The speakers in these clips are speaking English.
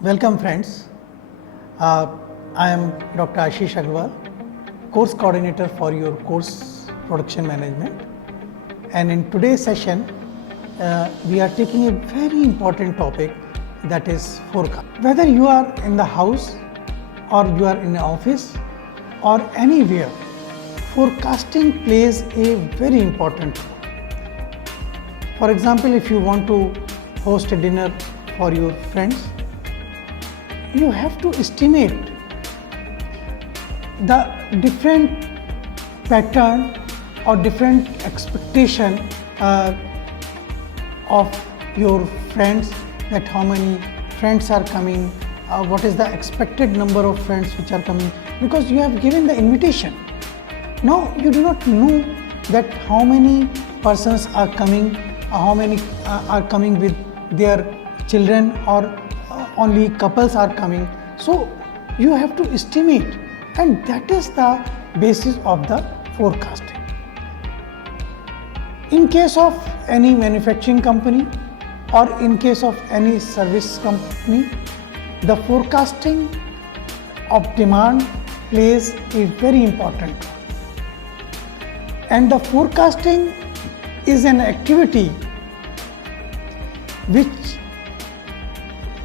Welcome friends, I am Dr. Ashish Agarwal, course coordinator for your course production management, and in today's session we are taking a very important topic, that is forecast. Whether you are in the house or you are in an office or anywhere, forecasting plays a very important role. For example, if you want to host a dinner for your friends, you have to estimate the different pattern or different expectation of your friends, that how many friends are coming, what is the expected number of friends which are coming, because you have given the invitation. Now you do not know that how many persons are coming, how many are coming with their children, or only couples are coming. So you have to estimate, and that is the basis of the forecasting. In case of any manufacturing company or in case of any service company, the forecasting of demand plays a very important role. And the forecasting is an activity which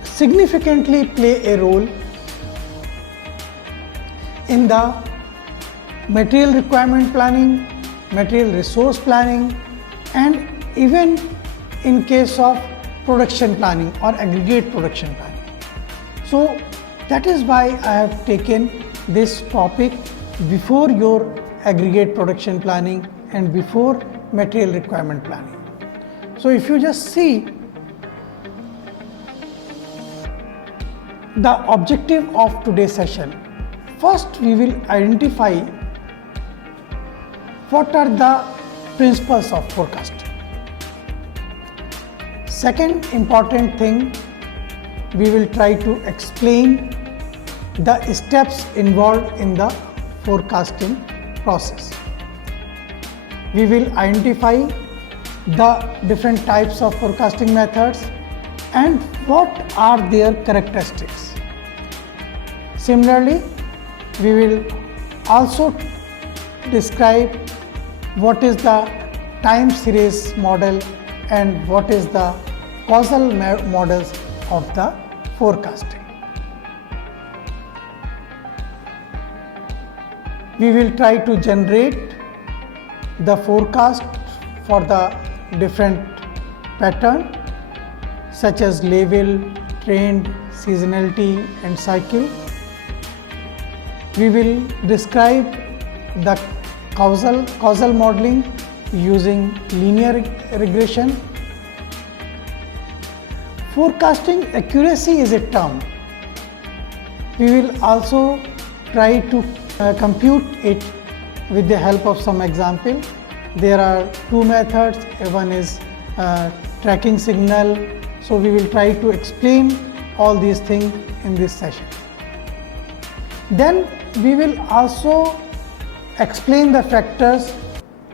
significantly play a role in the material requirement planning, material resource planning, and even in case of production planning or aggregate production planning. So that is why I have taken this topic before your aggregate production planning and before material requirement planning. So if you just see, the objective of today's session, first we will identify what are the principles of forecasting. Second important thing, we will try to explain the steps involved in the forecasting process. We will identify the different types of forecasting methods and what are their characteristics. Similarly, we will also describe what is the time series model and what is the causal models of the forecasting. We will try to generate the forecast for the different pattern such as level, trend, seasonality and cycle. We will describe the causal modeling using linear regression. Forecasting accuracy is a term. We will also try to compute it with the help of some example. There are two methods. One is tracking signal. So we will try to explain all these things in this session. Then we will also explain the factors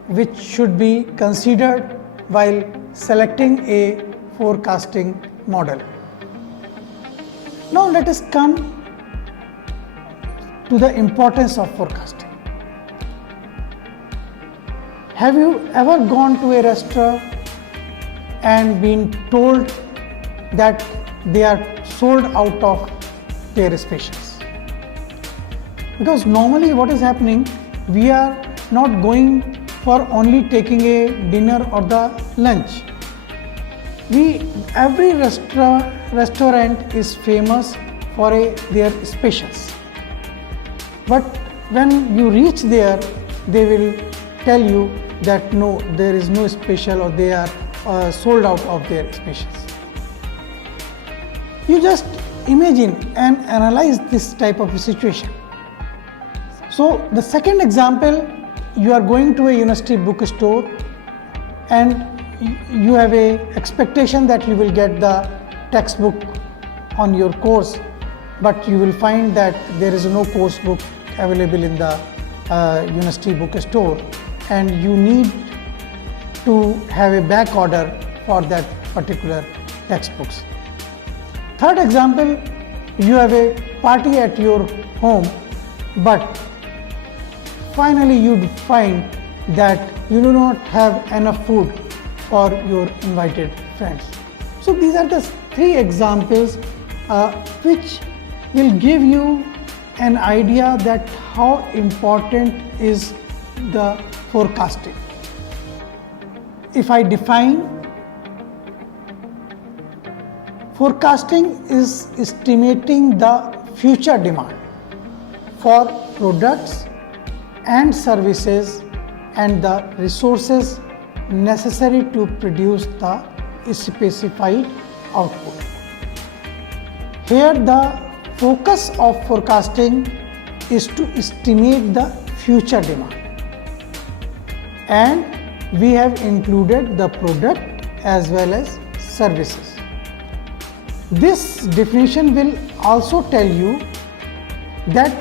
which should be considered while selecting a forecasting model. Now let us come to the importance of forecasting. Have you ever gone to a restaurant and been told that they are sold out of their spaces? Because normally what is happening, we are not going for only taking a dinner or the lunch. Every restaurant is famous for their specials. But when you reach there, they will tell you that no, there is no special, or they are sold out of their specials. You just imagine and analyze this type of a situation. So the second example, you are going to a university bookstore and you have a expectation that you will get the textbook on your course, but you will find that there is no course book available in the university bookstore, and you need to have a back order for that particular textbooks. Third example, you have a party at your home, but finally you find that you do not have enough food for your invited friends. So these are the three examples which will give you an idea that how important is the forecasting. If I define, forecasting is estimating the future demand for products and services and the resources necessary to produce the specified output. Here the focus of forecasting is to estimate the future demand, and we have included the product as well as services. This definition will also tell you that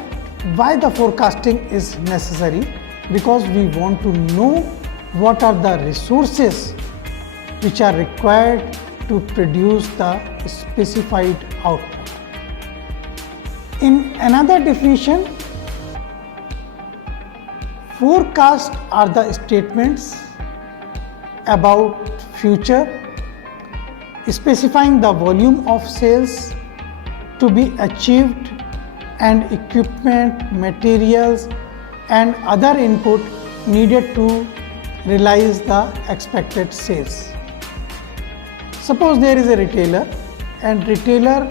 why the forecasting is necessary, because we want to know what are the resources which are required to produce the specified output. In another definition, forecasts are the statements about future, specifying the volume of sales to be achieved and equipment, materials and other input needed to realize the expected sales. Suppose there is a retailer, and retailer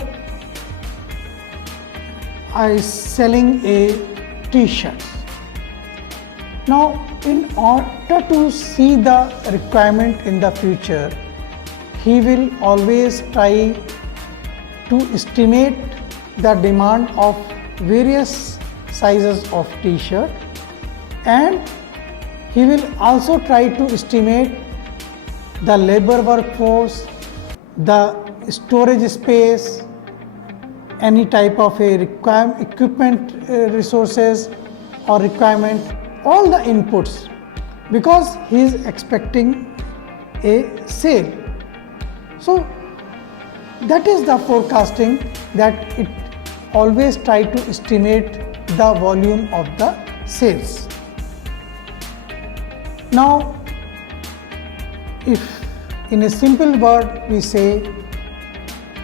is selling a t-shirts. Now, in order to see the requirement in the future, he will always try to estimate the demand of various sizes of t-shirt, and he will also try to estimate the labor workforce, the storage space, any type of a equipment resources or requirement, all the inputs, because he is expecting a sale. So that is the forecasting, that it always try to estimate the volume of the sales. Now, if in a simple word we say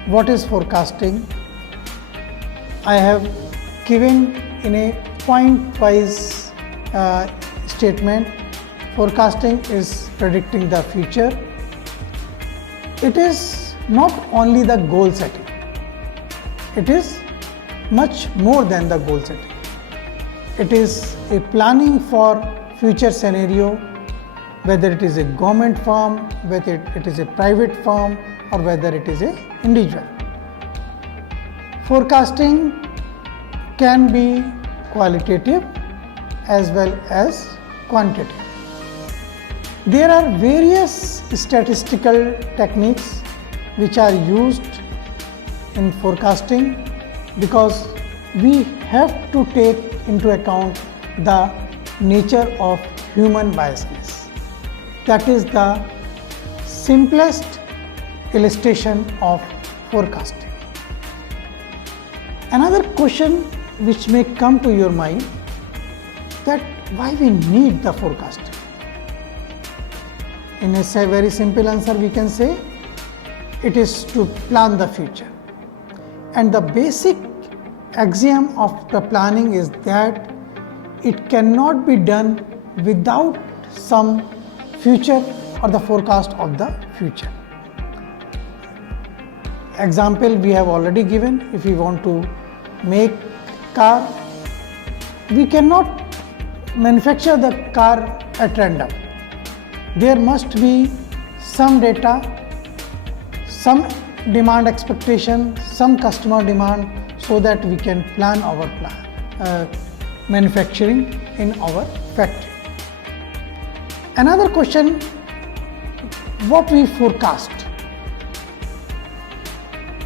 what is forecasting, I have given in a point-wise statement. Forecasting is predicting the future. It is not only the goal setting, it is much more than the goal setting. It is a planning for future scenario, whether it is a government firm, whether it is a private firm, or whether it is an individual. Forecasting can be qualitative as well as quantitative. There are various statistical techniques which are used in forecasting, because we have to take into account the nature of human biasness. That is the simplest illustration of forecasting. Another question which may come to your mind, that why we need the forecasting. In a very simple answer we can say it is to plan the future, and the basic axiom of the planning is that it cannot be done without some future or the forecast of the future. Example we have already given. If we want to make car, we cannot manufacture the car at random. There must be some data, some demand expectation, some customer demand, so that we can plan our manufacturing in our factory. Another question, what we forecast?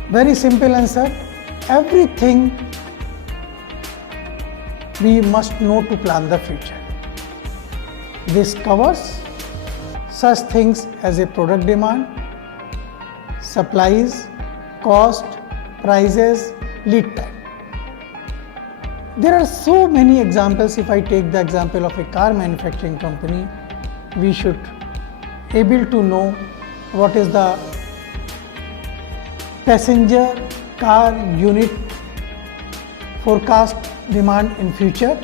Very simple answer, everything we must know to plan the future. This covers such things as a product demand, supplies, cost, prices, lead time. There are so many examples. If I take the example of a car manufacturing company, we should able to know what is the passenger car unit forecast demand in future.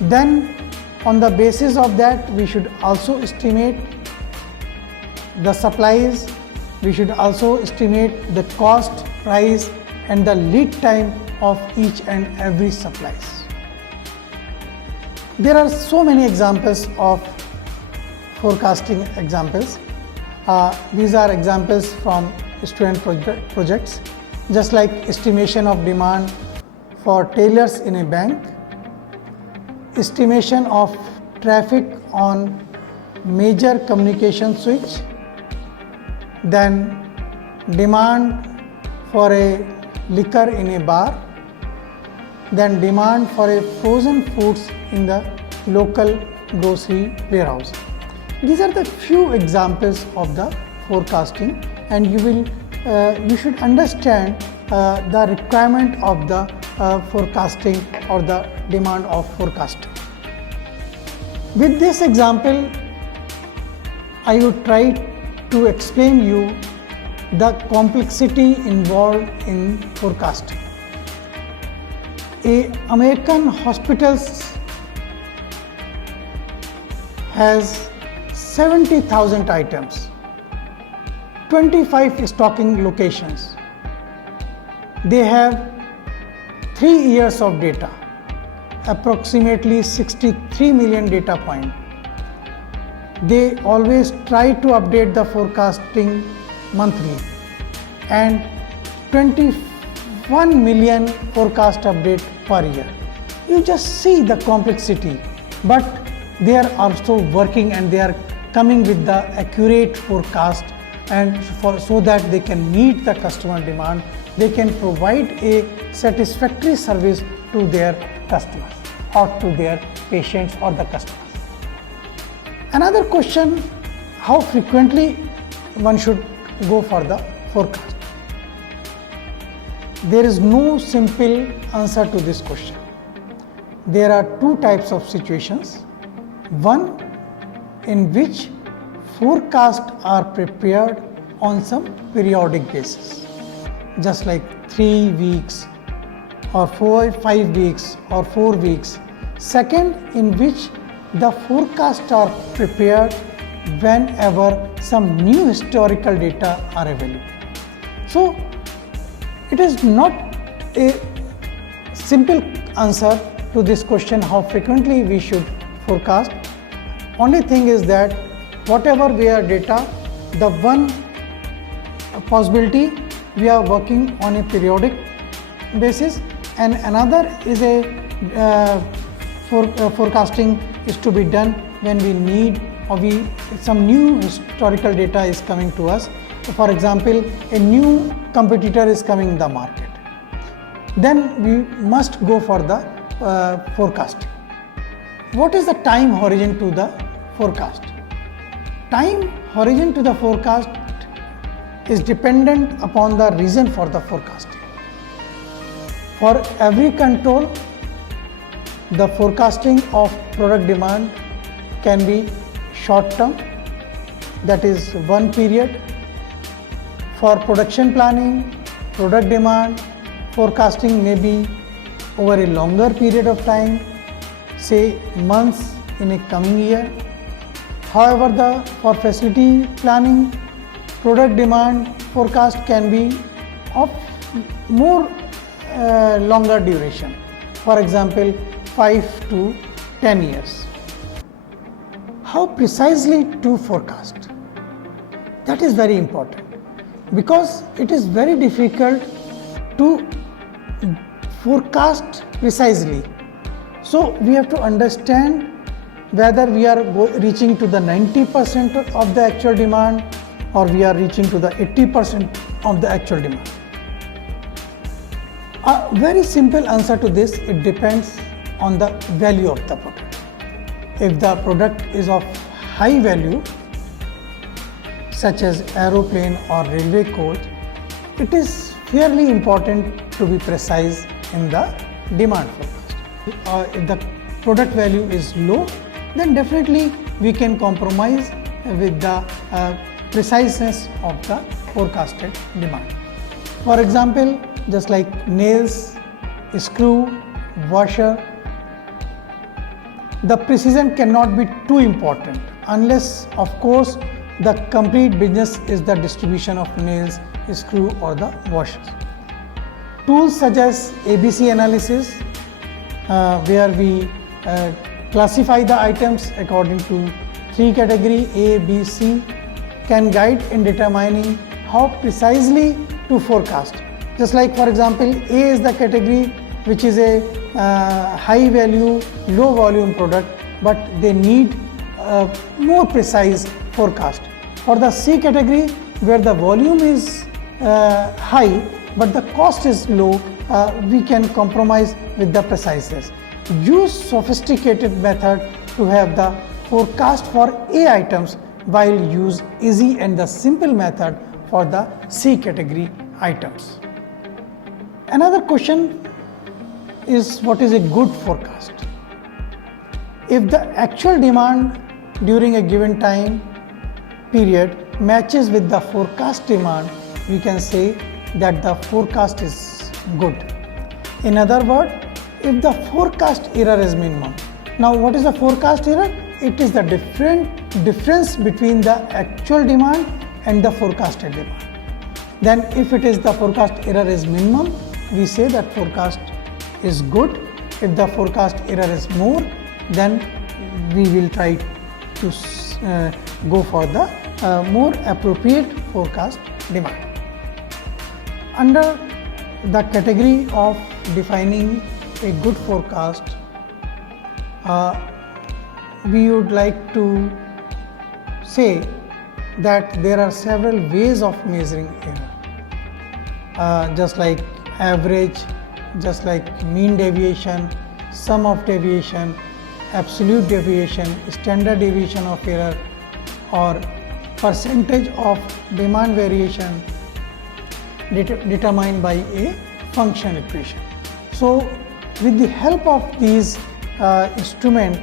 Then on the basis of that, we should also estimate the supplies, we should also estimate the cost, price and the lead time of each and every supplies. There are so many examples of forecasting examples. These are examples from student projects, just like estimation of demand for tailors in a bank, estimation of traffic on major communication switch, then demand for a liquor in a bar, then demand for a frozen foods in the local grocery warehouse. These are the few examples of the forecasting, and you should understand the requirement of the forecasting or the demand of forecasting. With this example, I would try to explain you the complexity involved in forecasting. American hospitals has 70,000 items, 25 stocking locations. They have 3 years of data, approximately 63 million data points. They always try to update the forecasting monthly, and 21 million forecast update per year. You just see the complexity, but they are also working and they are coming with the accurate forecast, and so that they can meet the customer demand, they can provide a satisfactory service to their customers or to their patients or the customers. Another question, how frequently one should go for the forecast? There is no simple answer to this question. There are two types of situations. One in which forecasts are prepared on some periodic basis, just like 3 weeks or 5 weeks or 4 weeks. Second, in which the forecasts are prepared whenever some new historical data are available. So it is not a simple answer to this question, how frequently we should forecast. Only thing is that whatever we are data, the one possibility we are working on a periodic basis, and another is a forecasting is to be done when we need or some new historical data is coming to us. For example, a new competitor is coming in the market. Then we must go for the forecasting. What is the time horizon to the forecast? Time horizon to the forecast is dependent upon the reason for the forecasting. For every control, the forecasting of product demand can be short term, that is one period. For production planning, product demand forecasting may be over a longer period of time, say months in a coming year. However, for facility planning, product demand forecast can be of more longer duration, for example 5 to 10 years. How precisely to forecast? That is very important, because it is very difficult to forecast precisely. So we have to understand whether we are reaching to the 90% of the actual demand or we are reaching to the 80% of the actual demand. A very simple answer to this, it depends on the value of the product. If the product is of high value, such as aeroplane or railway coach, it is fairly important to be precise in the demand forecast. If the product value is low, then definitely we can compromise with the preciseness of the forecasted demand. For example, just like nails, screw, washer, the precision cannot be too important unless, of course, the complete business is the distribution of nails, screw or the washers. Tools such as ABC analysis, where we classify the items according to 3 categories A, B, C, can guide in determining how precisely to forecast. Just like, for example, A is the category which is a high value, low volume product, but they need more precise forecast. For the C category, where the volume is high but the cost is low, we can compromise with the preciseness. Use sophisticated method to have the forecast for A items while use easy and the simple method for the C category items. Another question is, what is a good forecast? If the actual demand during a given time period matches with the forecast demand, we can say that the forecast is good. In other words, if the forecast error is minimum. Now, what is the forecast error? It is the difference between the actual demand and the forecasted demand. Then if it is the forecast error is minimum, we say that forecast is good. If the forecast error is more, then we will try to go for the more appropriate forecast demand. Under the category of defining a good forecast, we would like to say that there are several ways of measuring error, just like average, just like mean deviation, sum of deviation, absolute deviation, standard deviation of error, or percentage of demand variation determined by a function equation. So with the help of these instruments,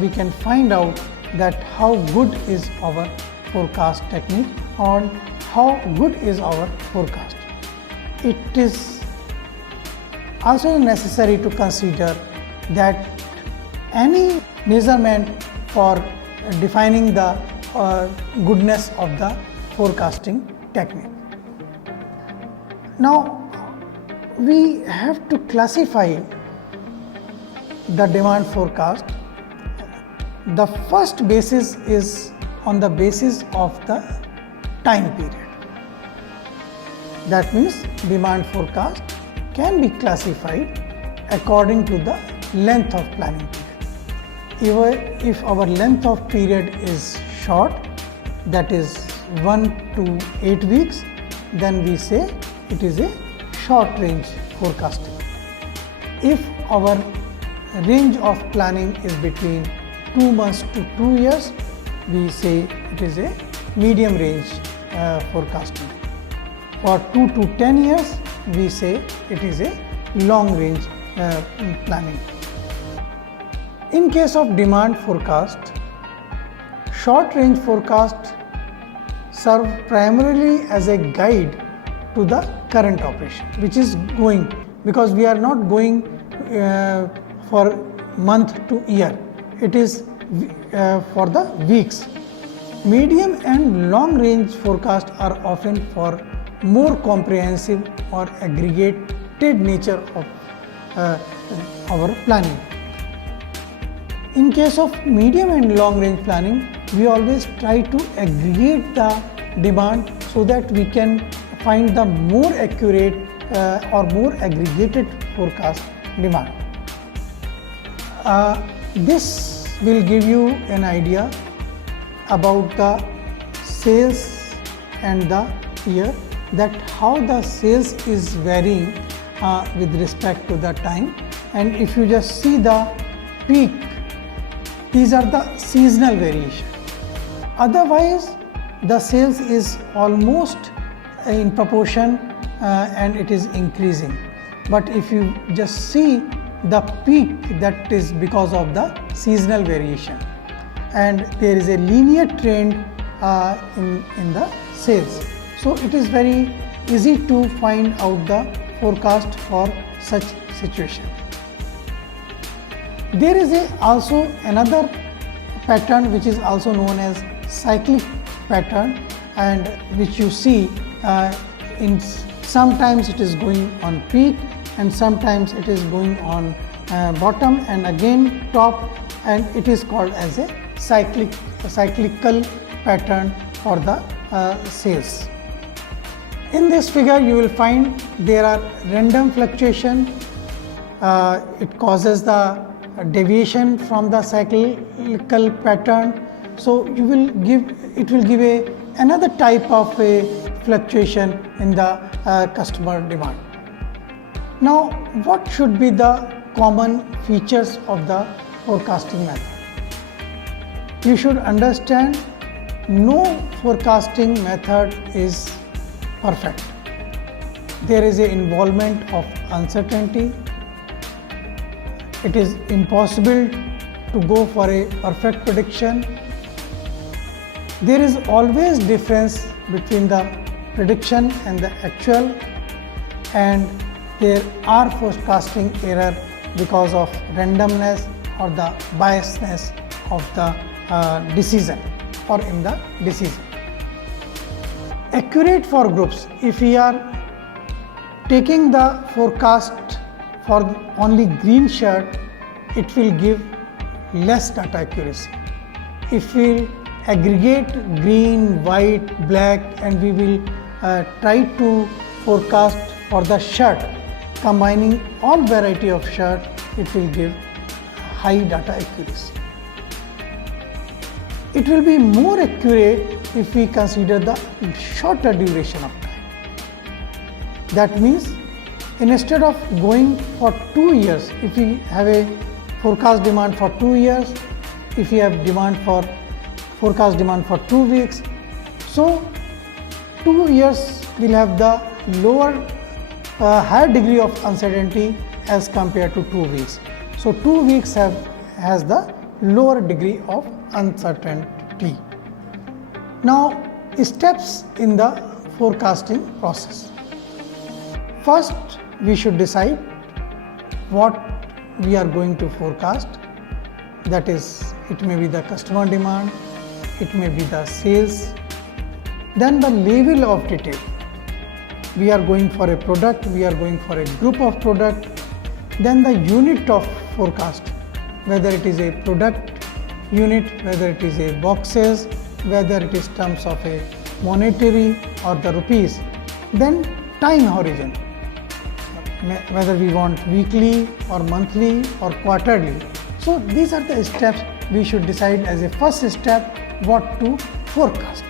we can find out that how good is our forecast technique or how good is our forecast. It is also necessary to consider that any measurement for defining the goodness of the forecasting technique. Now, we have to classify the demand forecast. The first basis is on the basis of the time period. That means demand forecast can be classified according to the length of planning period. If our length of period is short, that is 1 to 8 weeks, then we say it is a short range forecasting. If our range of planning is between 2 months to 2 years, we say it is a medium range forecasting. For 2 to 10 years, we say it is a long range planning. In case of demand forecast, short range forecast serve primarily as a guide to the current operation, which is going, because we are not going for month to year, it is for the weeks. Medium and long range forecasts are often for more comprehensive or aggregated nature of our planning. In case of medium and long range planning, we always try to aggregate the demand so that we can find the more accurate or more aggregated forecast demand. This will give you an idea about the sales and the year, that how the sales is varying with respect to the time. And if you just see the peak, these are the seasonal variation. Otherwise, the sales is almost in proportion and it is increasing. but if you just see the peak, that is because of the seasonal variation, and there is a linear trend in the sales. So it is very easy to find out the forecast for such situation. There is also another pattern which is also known as cyclic pattern, and which you see in sometimes it is going on peak and sometimes it is going on bottom and again top, and it is called as a cyclical pattern for the sales. In this figure you will find there are random fluctuation. It causes the deviation from the cyclical pattern, so it will give another type of a fluctuation in the customer demand. Now, what should be the common features of the forecasting method? You should understand no forecasting method is perfect. There is an involvement of uncertainty. It is impossible to go for a perfect prediction. There is always difference between the prediction and the actual, and there are forecasting error because of randomness or the biasness of the decision or in the decision. Accurate for groups. If we are taking the forecast for only green shirt, it will give less data accuracy. If we aggregate green, white, black, and we will try to forecast for the shirt, combining all variety of shirt, it will give high data accuracy. It will be more accurate if we consider the shorter duration of time. That means instead of going for 2 years, if we have a forecast demand for 2 years, if we have forecast demand for 2 weeks, so 2 years will have the higher degree of uncertainty as compared to 2 weeks. So 2 weeks has the lower degree of uncertainty. Now, steps in the forecasting process. First, we should decide what we are going to forecast. That is, it may be the customer demand, it may be the sales. Then the level of detail. We are going for a product, we are going for a group of product. Then the unit of forecast, whether it is a product unit, whether it is a boxes, whether it is terms of a monetary or the rupees. Then time horizon, whether we want weekly or monthly or quarterly. So these are the steps we should decide as a first step what to forecast.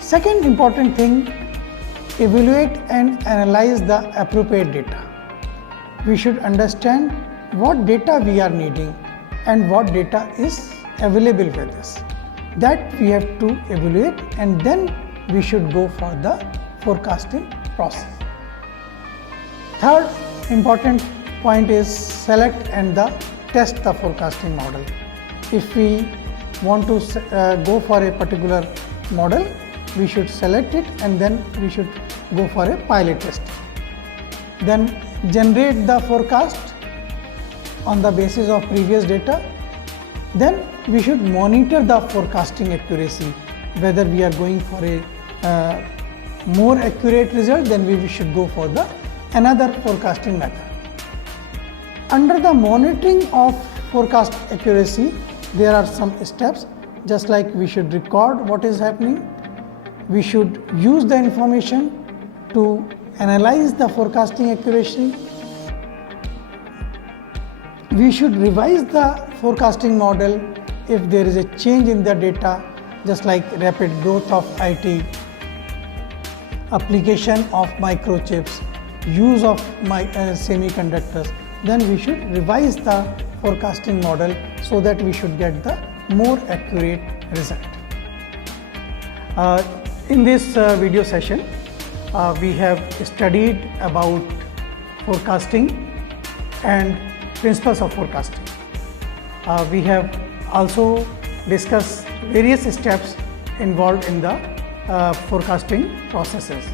Second important thing, evaluate and analyze the appropriate data. We should understand what data we are needing and what data is available with us. That we have to evaluate, and then we should go for the forecasting process. Third important point is select and test the forecasting model. If we want to go for a particular model, we should select it and then we should go for a pilot test. Then generate the forecast on the basis of previous data. Then we should monitor the forecasting accuracy. Whether we are going for a more accurate result, then we should go for another forecasting method. Under the monitoring of forecast accuracy, there are some steps, just like we should record what is happening. We should use the information to analyze the forecasting accuracy. We should revise the forecasting model if there is a change in the data, just like rapid growth of IT, application of microchips, use of semiconductors. Then we should revise the forecasting model so that we should get the more accurate result. In this video session, we have studied about forecasting and principles of forecasting. We have also discussed various steps involved in the forecasting processes.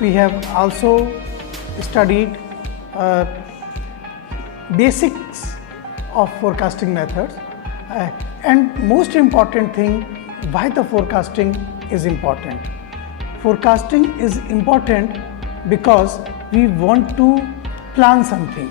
We have also studied basics of forecasting methods, and most important thing, why the forecasting is important. Forecasting is important because we want to plan something.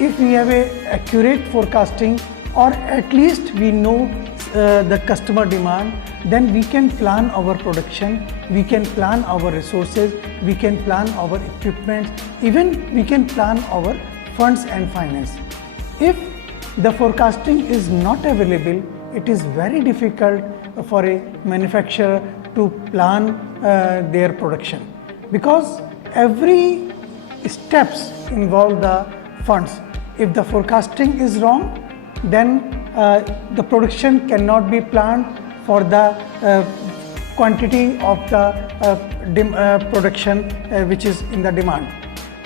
If we have a accurate forecasting, or at least we know the customer demand, then we can plan our production, we can plan our resources, we can plan our equipment, even we can plan our funds and finance. If the forecasting is not available, it is very difficult for a manufacturer to plan their production, because every steps involve the funds. If the forecasting is wrong, then the production cannot be planned for the quantity of the production which is in the demand.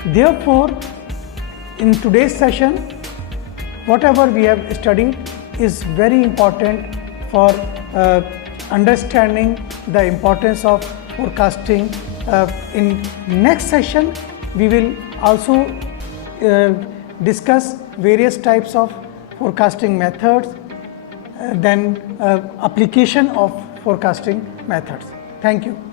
Therefore, in today's session, whatever we have studied is very important for understanding the importance of forecasting. In next session, we will also discuss various types of forecasting methods, then application of forecasting methods. Thank you.